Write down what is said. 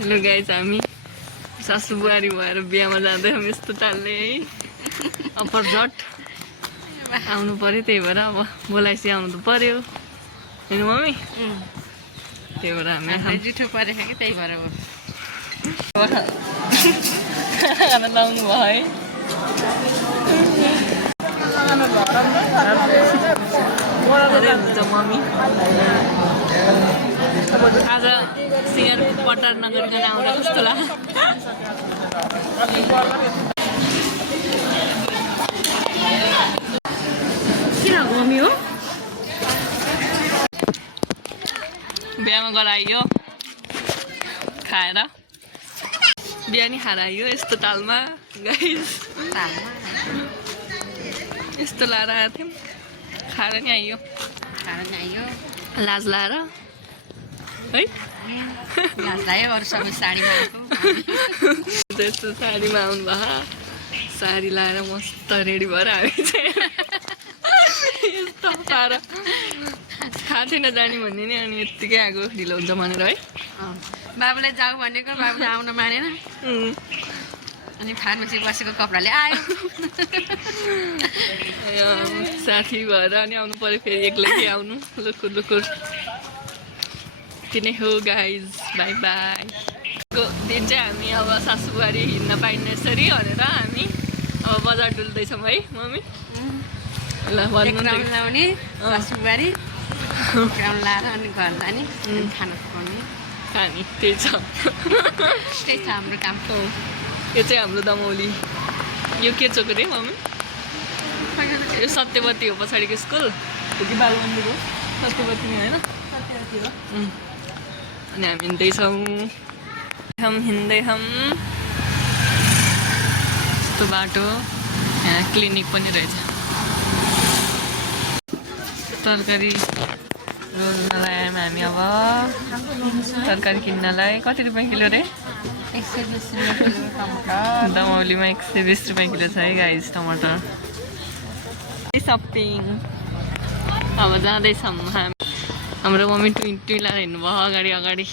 Hello guys, हामी सासू बुहारी भएर बिहामा जाँदैछौँ। यस्तो चालले है अप्पर झट आउनु पर्यो, त्यही भएर अब बोलाइसी आउनु त पर्यो होइन मम्मी? त्यही भएर हामी जुठो परेको कि त्यही भएर हो। खाना लाउनु भयो है। हुन्छ मम्मी। आज सिँगार पटार नगरिकन आउँदा कस्तो लाग्यो? किन मम्मी हो बिहामा गएर आइयो खाएर, बिहानी खाएर आइयो यस्तो तालमा गाइस। यस्तो लाएर आएको थियौँ, खाएर नि आइयो, लाज लाएर है। लाज लाग्यो, अरू सबै साडीमा आएको। यस्तो साडीमा आउनु भयो, साडी लाएर मस्त रेडी भएर हामी चाहिँ यस्तो पाएर थाहा थिएन जाने भन्ने नि, अनि यत्तिकै आएको ढिलो हुन्छ भनेर है। बाबुलाई जाऊ भनेको, बाबुले आउन मानेन। अनि फार्मेसी बसेको कपडाले आयो। साथी भएर अनि आउनु पर्यो, फेरि एक्लै के आउनु, लुकुर लुकुर। किन हो गाइज, बाई बाई। दिन चाहिँ हामी अब सासू बुहारी हिँड्न पाइने यसरी भनेर हामी अब बजार डुल्दैछौँ है मम्मी। ल भन्नु लाउने सासू बुहारी लाएर अनि घर जाने, खाना पकाउने, खाने, त्यही छ हाम्रो काम। यो चाहिँ हाम्रो दमौली। यो के चोक रे मम्मी? यो सत्यवती हो पछाडिको स्कुल हो कि बालमन्दिर हो? सत्यवती नै होइन? अनि हामी हिँड्दैछौँ यस्तो बाटो। यहाँ क्लिनिक पनि रहेछ। तरकारी रोज्नलाई आयौँ हामी अब। तरकारी किन्नलाई कति रुपियाँ किलो रे? 120 रुपियाँ किलो टमाटर। दमौलीमा 120 रुपियाँ किलो छ है गाइस टमाटर। सपिङ अब जाँदैछौँ हामी। हाम्रो मम्मी टुइलाएर हिँड्नुभयो अगाडि अगाडि।